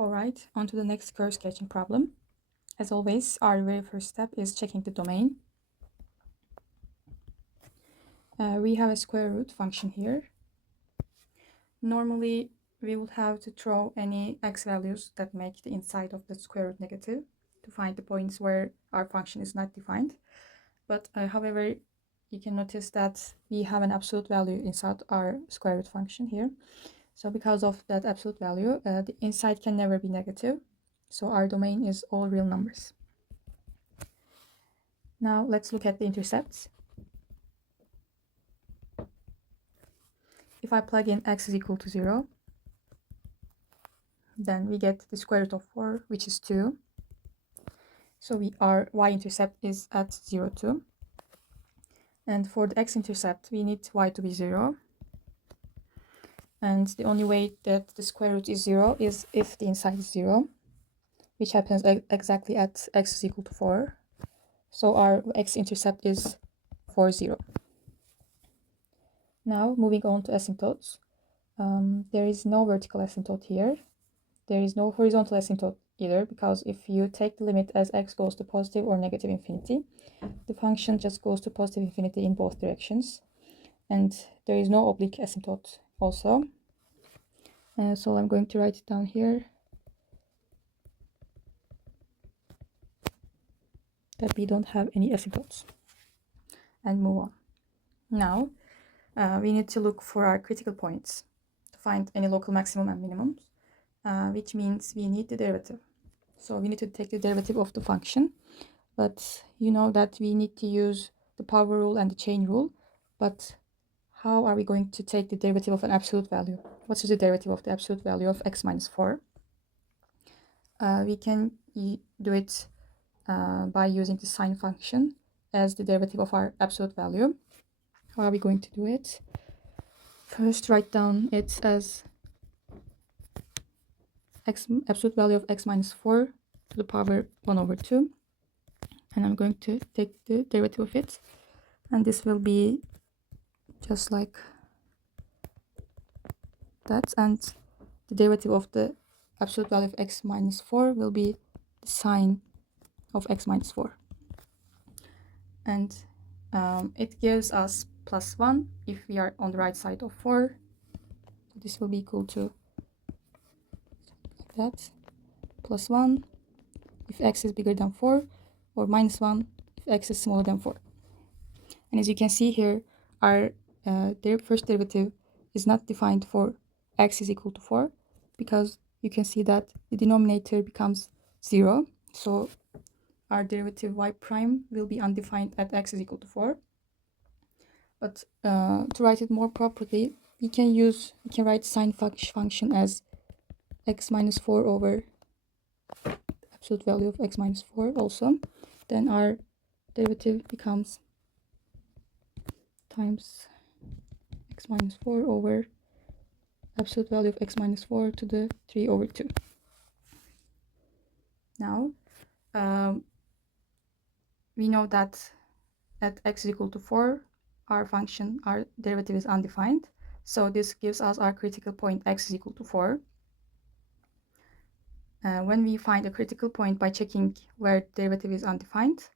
Alright, on to the next curve sketching problem. As always, our very first step is checking the domain. We have a square root function here. Normally, we would have to throw any x values that make the inside of the square root negative to find the points where our function is not defined. But however, you can notice that we have an absolute value inside our square root function here. So because of that absolute value, the inside can never be negative. So our domain is all real numbers. Now let's look at the intercepts. If I plug in x is equal to 0, then we get the square root of 4, which is 2. So our y-intercept is at 0, 2. And for the x-intercept, we need y to be 0. And the only way that the square root is 0 is if the inside is 0, which happens exactly at x is equal to 4. So our x-intercept is 4, 0. Now, moving on to asymptotes. There is no vertical asymptote here. There is no horizontal asymptote either, because if you take the limit as x goes to positive or negative infinity, the function just goes to positive infinity in both directions. And there is no oblique asymptote also. So I'm going to write it down here, that we don't have any asymptotes, and move on. Now, we need to look for our critical points to find any local maximum and minimums, which means we need the derivative. So we need to take the derivative of the function, but you know that we need to use the power rule and the chain rule. But how are we going to take the derivative of an absolute value? What is the derivative of the absolute value of x minus 4? We can do it by using the sine function as the derivative of our absolute value. How are we going to do it? First, write down it as absolute value of x minus 4 to the power 1 over 2. And I'm going to take the derivative of it. And this will be just like that. And the derivative of the absolute value of x minus 4 will be the sine of x minus 4. And it gives us plus 1 if we are on the right side of 4. So this will be equal to like that, plus 1 if x is bigger than 4, or minus 1 if x is smaller than 4. And as you can see here, our first derivative is not defined for x is equal to 4, because you can see that the denominator becomes 0. So our derivative y prime will be undefined at x is equal to 4. But to write it more properly, we can write sine function as x minus 4 over absolute value of x minus 4 also. Then our derivative becomes times x minus 4 over absolute value of x minus 4 to the 3 over 2. Now, we know that at x is equal to 4, our derivative is undefined. So this gives us our critical point x is equal to 4. When we find a critical point by checking where derivative is undefined,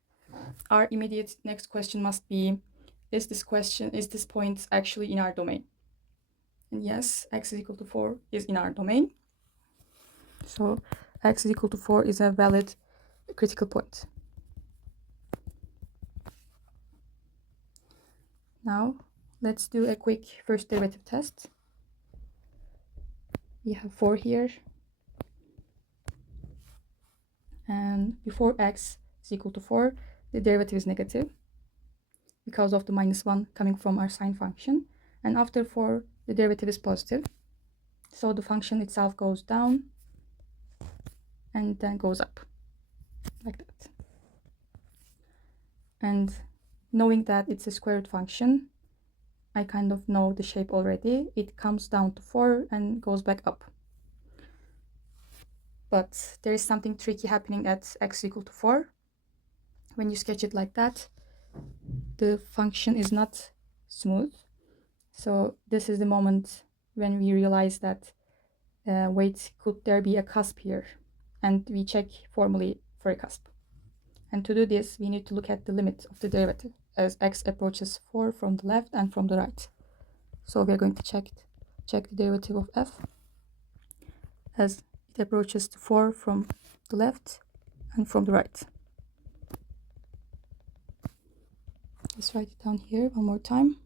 our immediate next question must be, is this point actually in our domain? And yes, x is equal to 4 is in our domain. So x is equal to 4 is a valid critical point. Now, let's do a quick first derivative test. We have 4 here. And before x is equal to 4, the derivative is negative because of the minus 1 coming from our sine function. And after 4, the derivative is positive. So the function itself goes down and then goes up, like that. And knowing that it's a square root function, I kind of know the shape already. It comes down to 4 and goes back up. But there is something tricky happening at x equal to 4. When you sketch it like that, the function is not smooth. So this is the moment when we realize that wait, could there be a cusp here? And we check formally for a cusp. And to do this, we need to look at the limit of the derivative as x approaches 4 from the left and from the right. So we are going to check the derivative of f as it approaches to 4 from the left and from the right. Let's write it down here one more time.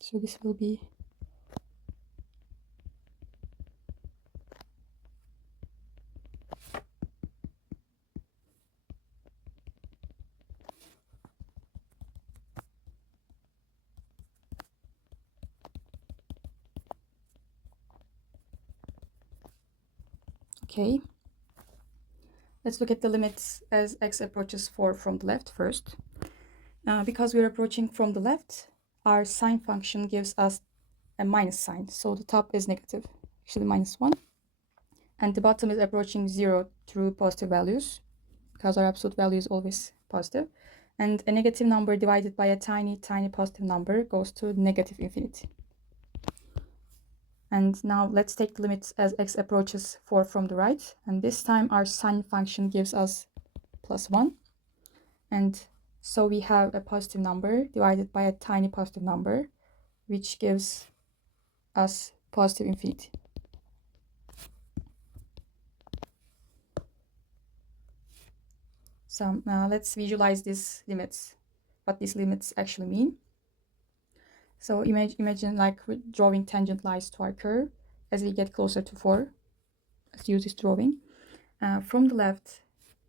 So this will be okay. Let's look at the limits as x approaches 4 from the left first. Because we're approaching from the left, our sine function gives us a minus sign. So the top is negative, actually -1. And the bottom is approaching 0 through positive values, because our absolute value is always positive. And a negative number divided by a tiny, tiny positive number goes to negative infinity. And now let's take the limits as x approaches 4 from the right. And this time our sine function gives us +1. And so we have a positive number divided by a tiny positive number, which gives us positive infinity. So now let's visualize these limits, what these limits actually mean. So imagine like we're drawing tangent lines to our curve as we get closer to 4. Let's use this drawing. From the left,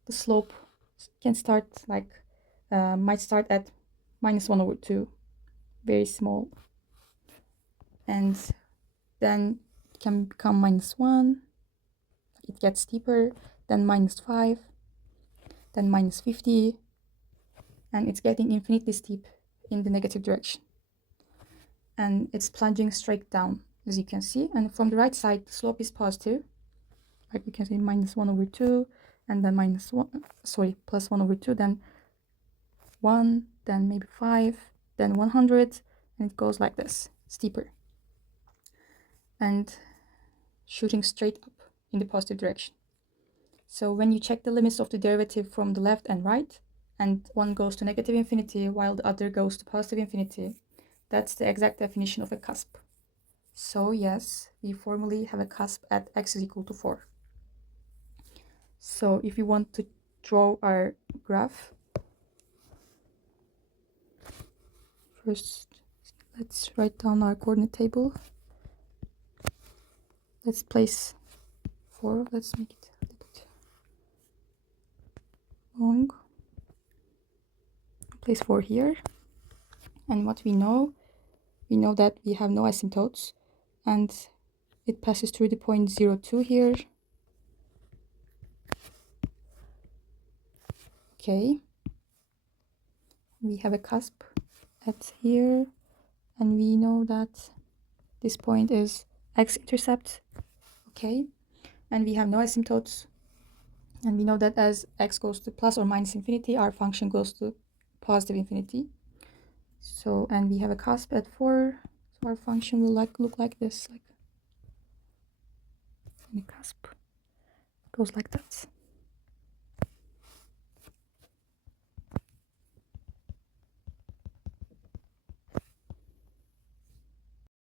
the slope can start like, might start at -1/2, very small. And then it can become -1, it gets steeper, then -5, then -50, and it's getting infinitely steep in the negative direction. And it's plunging straight down, as you can see. And from the right side, the slope is positive, like you can see -1/2, and then +1/2, then 1, then maybe 5, then 100, and it goes like this, steeper, and shooting straight up in the positive direction. So when you check the limits of the derivative from the left and right, and one goes to negative infinity while the other goes to positive infinity, that's the exact definition of a cusp. So yes, we formally have a cusp at x is equal to 4. So if you want to draw our graph, first let's write down our coordinate table. Let's place 4, let's make it a little bit long. Place 4 here. And what we know that we have no asymptotes, and it passes through the point 0, 2 here. Okay, we have a cusp at here, and we know that this point is x-intercept. Okay, and we have no asymptotes, and we know that as x goes to plus or minus infinity, our function goes to positive infinity. So, and we have a cusp at 4, so our function will look like this, like a cusp goes like that.